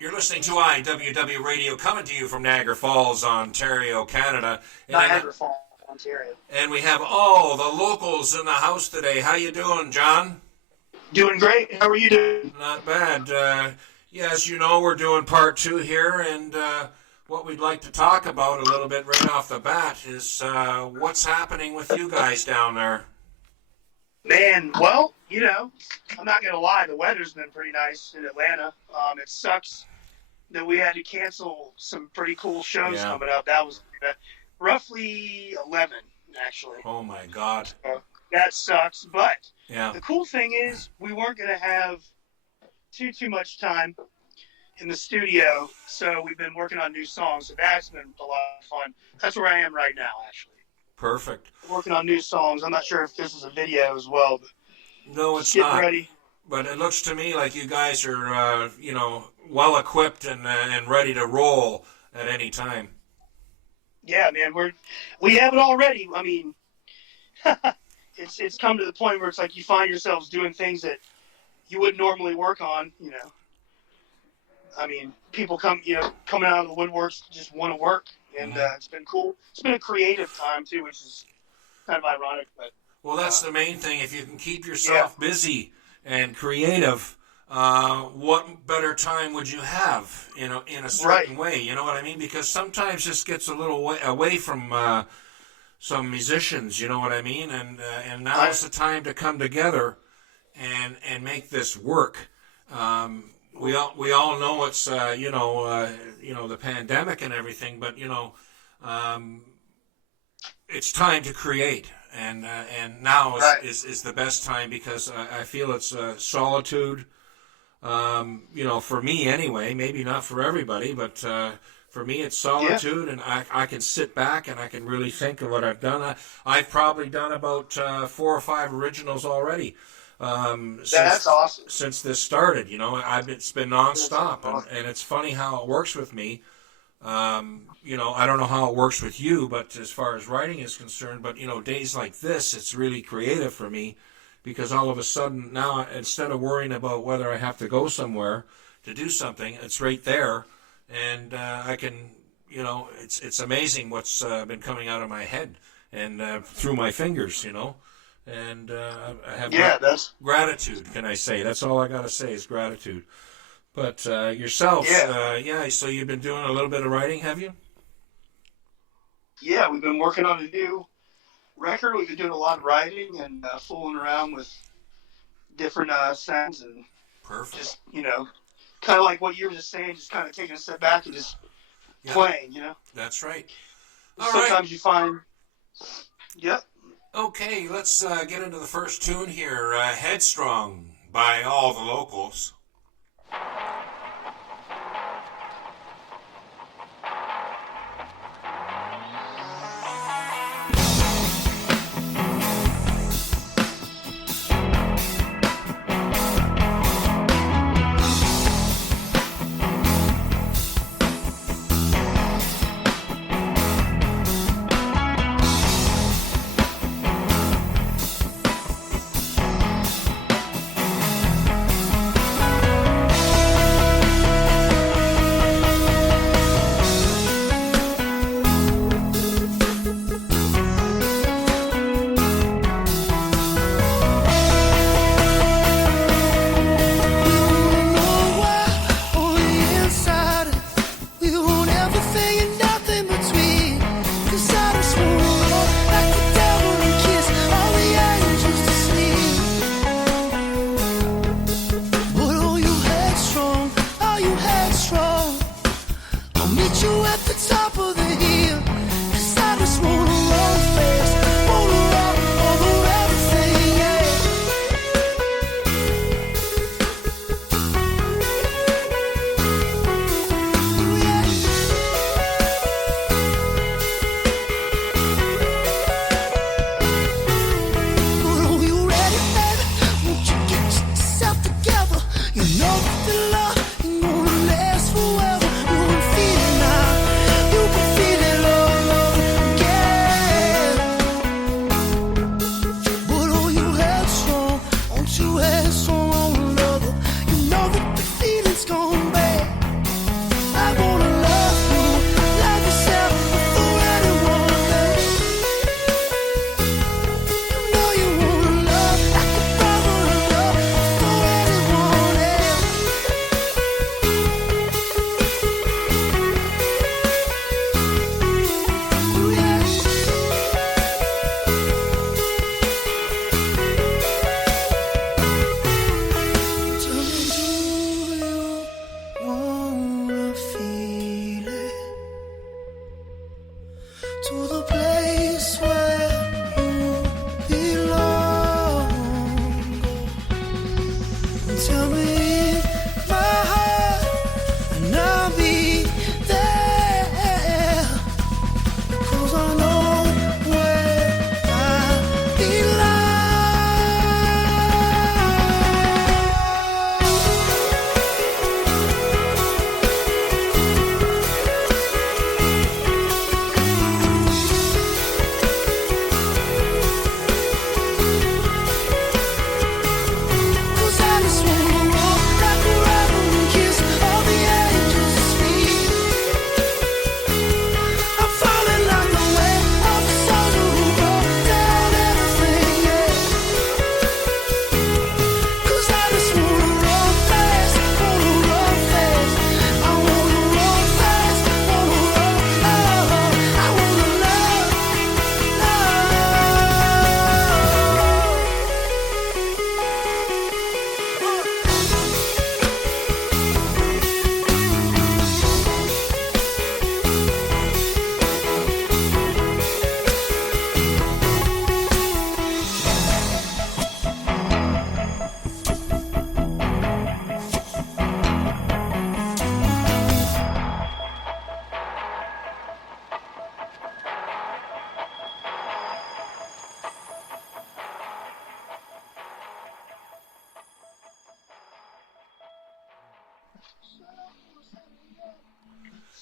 You're listening to IWW Radio, coming to you from Niagara Falls, Ontario, Canada. Niagara Falls, Ontario. And we have all the locals in the house today. How you doing, John? Doing great. How are you doing? Not bad. As you know, we're doing part 2 here, and what we'd like to talk about a little bit right off the bat is what's happening with you guys down there. Man, well, you know, I'm not going to lie. The weather's been pretty nice in Atlanta. It sucks that we had to cancel some pretty cool shows coming up. That was roughly 11, actually. Oh, my God. That sucks. But yeah, the cool thing is we weren't going to have too much time in the studio, so we've been working on new songs. So that's been a lot of fun. That's where I am right now, actually. Perfect. Working on new songs. I'm not sure if this is a video as well. But no, it's getting not. Ready. But it looks to me like you guys are, well equipped and ready to roll at any time. Yeah, man, we have it already. I mean, it's come to the point where it's like you find yourselves doing things that you wouldn't normally work on. You know, I mean, people coming out of the woodworks just want to work. And it's been cool. It's been a creative time, too, which is kind of ironic. But well, that's the main thing. If you can keep yourself busy and creative, what better time would you have, in a certain way? You know what I mean? Because sometimes this gets a little away from some musicians, you know what I mean? And now is the time to come together and make this work. We all know it's the pandemic and everything, but it's time to create, and now is the best time because I feel it's solitude. For me anyway, maybe not for everybody, but for me it's solitude, and I can sit back and I can really think of what I've done. I've probably done about 4 or 5 originals already. That's awesome. Since this started, it's been nonstop, and it's funny how it works with me. I don't know how it works with you, but as far as writing is concerned, but days like this, it's really creative for me because all of a sudden now, instead of worrying about whether I have to go somewhere to do something, it's right there, and I can, it's amazing what's been coming out of my head and through my fingers, And I have gratitude, can I say? That's all I got to say is gratitude. But yourself, so you've been doing a little bit of writing, have you? Yeah, we've been working on a new record. We've been doing a lot of writing and fooling around with different sounds and just, kind of like what you were just saying, just kind of taking a step back and just playing, That's right. Sometimes you find, Okay, let's get into the first tune here, Headstrong by All the Locals.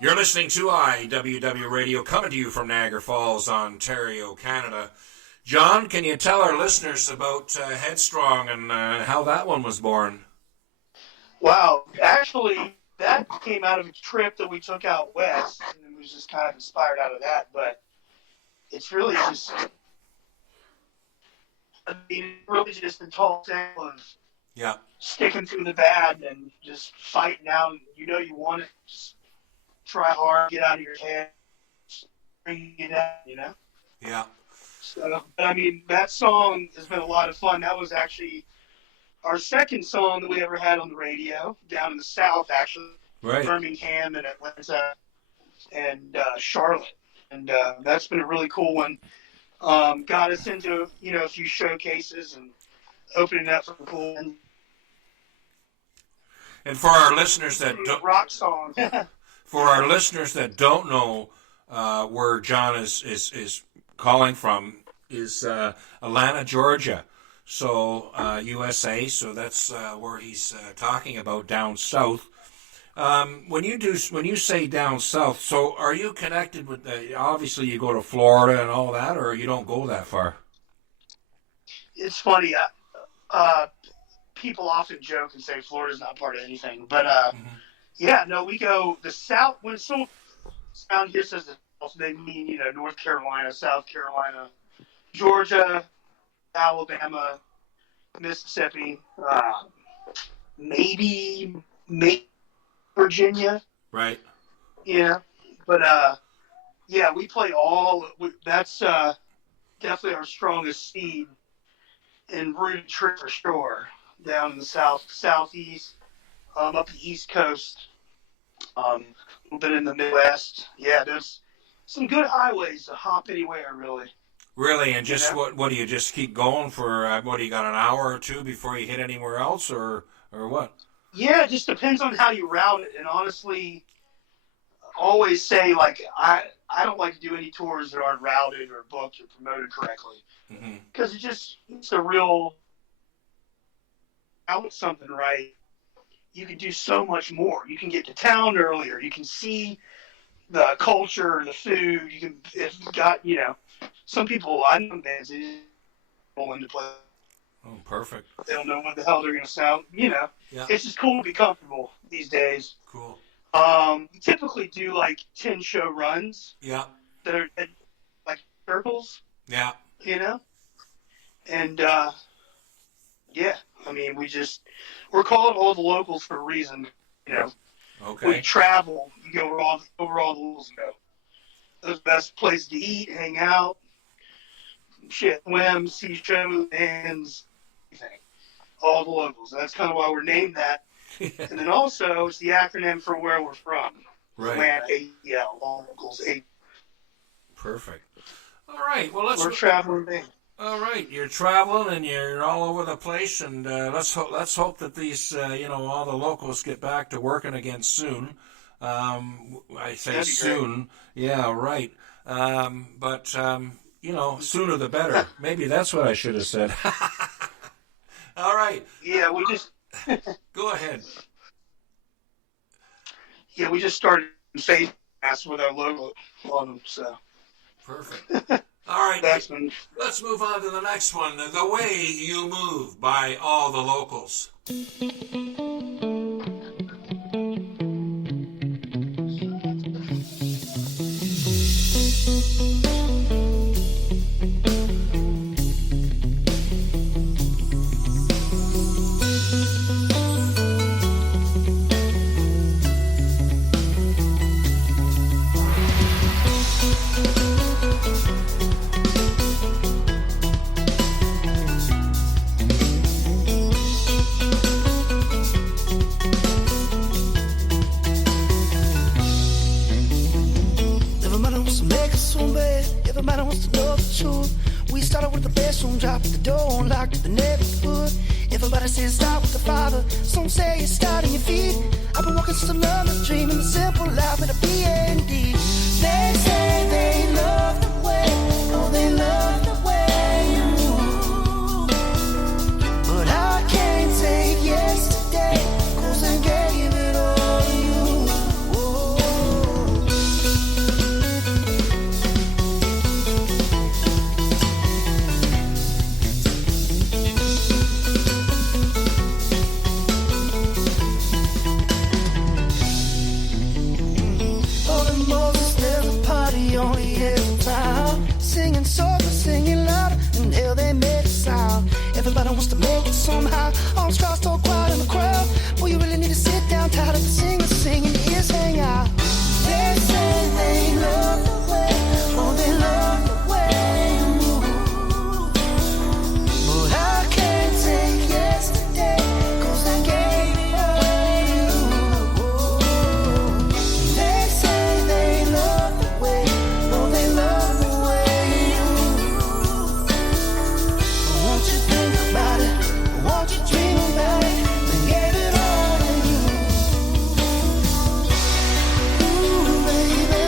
You're listening to IWW Radio, coming to you from Niagara Falls, Ontario, Canada. John, can you tell our listeners about Headstrong and how that one was born? Wow. Actually, that came out of a trip that we took out west, and it was just kind of inspired out of that. But it's really just, really just a tall tale of sticking through the bad and just fighting out. You know you want it. Just try hard, get out of your head, bring it out, Yeah. So, but that song has been a lot of fun. That was actually our second song that we ever had on the radio down in the South, actually. Right. Birmingham and Atlanta and Charlotte. And that's been a really cool one. Got us into, a few showcases and opening up for cool. And for our listeners that don't... Rock song. For our listeners that don't know where John is calling from, is Atlanta, Georgia, so USA. So that's where he's talking about down south. When you say down south, so are you connected with? Obviously, you go to Florida and all that, or you don't go that far? It's funny. People often joke and say Florida's not part of anything, but. Yeah, no, we go the South. When someone down here says the South, they mean, North Carolina, South Carolina, Georgia, Alabama, Mississippi, maybe Virginia. Right. Yeah. But, we play that's definitely our strongest seed in Rude Trip for sure, down in the southeast. Up the East Coast, a little bit in the Midwest. Yeah, there's some good highways to hop anywhere, really. Really, and just what do you just keep going for? What do you got, an hour or two before you hit anywhere else, or what? Yeah, it just depends on how you route it. And honestly, always say I don't like to do any tours that aren't routed or booked or promoted correctly, because it's a real out something right. You can do so much more. You can get to town earlier. You can see the culture, the food. You can, if you got, some people, I know bands, they just roll into play. Oh, perfect. They don't know what the hell they're going to sound. Yeah. It's just cool to be comfortable these days. Cool. We typically do 10 show runs. Yeah. That are like circles. Yeah. And, we're calling all the locals for a reason, Okay. We travel, you go over all the locals go. Those best places to eat, hang out, swim, see shows, bands, everything. All the locals. That's kind of why we're named that. And then also, it's the acronym for where we're from. Right. Atlanta, ATL, locals, ATL. Perfect. All right. Well, we're traveling band. All right, you're traveling and you're all over the place, and let's hope that these all the locals get back to working again soon. I say soon, great. Yeah, right. But sooner the better. Maybe that's what I should have said. All right. Yeah, we just go ahead. Yeah, we just started face masks with our logo on them, so perfect. All right, let's move on to the next one. The Way You Move by All the Locals. Drop at the door, unlocked at the neighborhood. Everybody says start with the Father. Some say it's starting your feet. I've been walking since another dream in the simple life with a B&D. They say they love the way, oh they love the way you move. But I can't take yesterday, 'cause I gave it all. wants to make it somehow. Arms crossed, all quiet in the crowd. Boy, you really need to sit down, tired of the singers singing, your ears hang out. They say they love the way, oh, they love the way you move. But I can't take yesterday, 'cause I gave it all to you. They say they love the way, oh, they love the way you move. Won't you think about it? Won't you dream about it? They gave it all to you. Ooh, baby,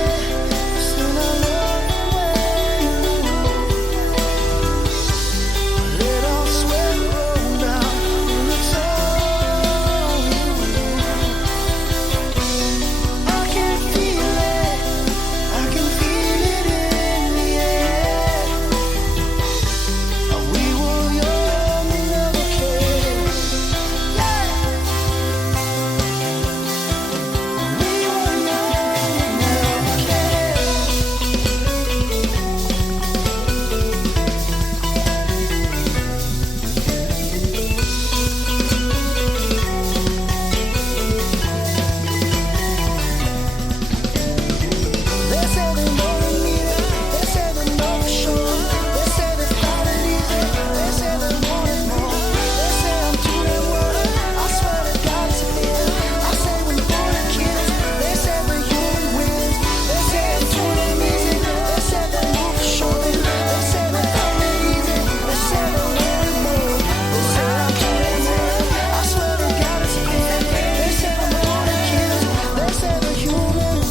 still I love the way you move. Let all sweat roll down when it's all you. I can feel it. I can feel it in the air. We were young and never cared. Yeah. We were young and never cared. They say they know they need it. They say they know for sure. They say they find it easy. They say they want it more. They say I'm too damn worried. I swear to God it's clear. I say we're born to kill. They say we're human wings. They say I'm too damn easy. They say they move for sure. They say they find it easy. They say they want it more. They say I'm too damn worried. I swear to God it's clear. They say we're born to kill. They say we're human wings.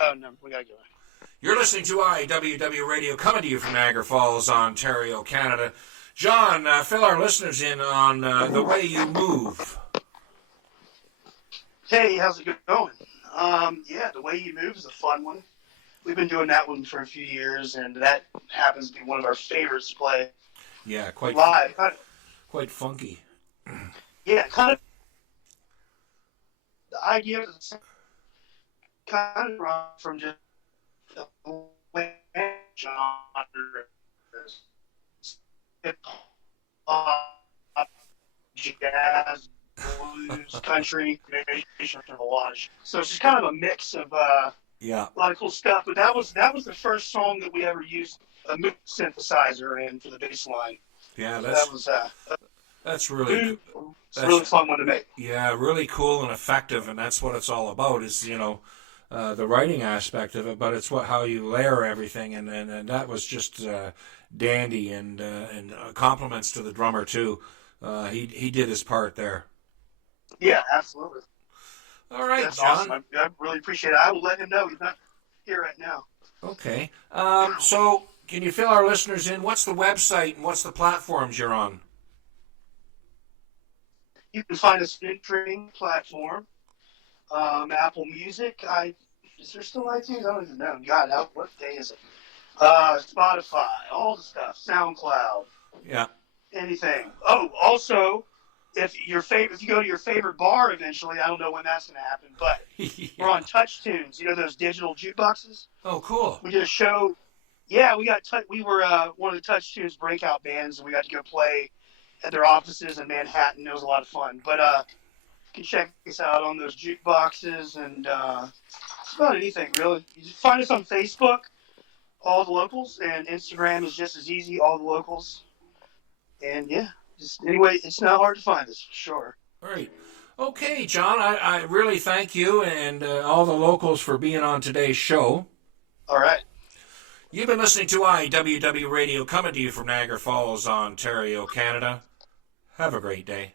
Oh, no, we gotta go. You're listening to IWW Radio, coming to you from Niagara Falls, Ontario, Canada. John, fill our listeners in on The Way You Move. Hey, how's it going? Yeah, The Way You Move is a fun one. We've been doing that one for a few years, and that happens to be one of our favorites to play Yeah, quite live. funky. Yeah, kind of. The idea is kind of run from just the way genre, hip hop, jazz, blues, country, melange. So it's just kind of a mix of Yeah, a lot of cool stuff. But that was the first song that we ever used a moog synthesizer in for the bass line. yeah, So that's really it's a really fun one to make. yeah, really cool and effective, and that's what it's all about. Is the writing aspect of it, but it's how you layer everything, and that was just dandy, and compliments to the drummer too. He did his part there. Yeah, absolutely. All right, That's John. awesome. I really appreciate it. I will let him know he's not here right now. Okay. So can you fill our listeners in? What's the website and what's the platforms you're on? You can find us on streaming platform, Apple Music. Is there still iTunes? I don't even know. God, what day is it? Spotify, all the stuff. SoundCloud, Yeah. anything. Oh, also, if you go to your favorite bar eventually, I don't know when that's going to happen, but we're on Touch Tunes. You know those digital jukeboxes? Oh, cool. We did a show. Yeah, we were one of the Touch Tunes breakout bands, and we got to go play at their offices in Manhattan. It was a lot of fun. But you can check us out on those jukeboxes and just about anything, really. You just find us on Facebook, All the Locals, and Instagram is just as easy, All the Locals. And yeah, anyway, it's not hard to find us, for sure. All right. Okay, John, I really thank you and all the locals for being on today's show. All right. You've been listening to IWW Radio, coming to you from Niagara Falls, Ontario, Canada. Have a great day.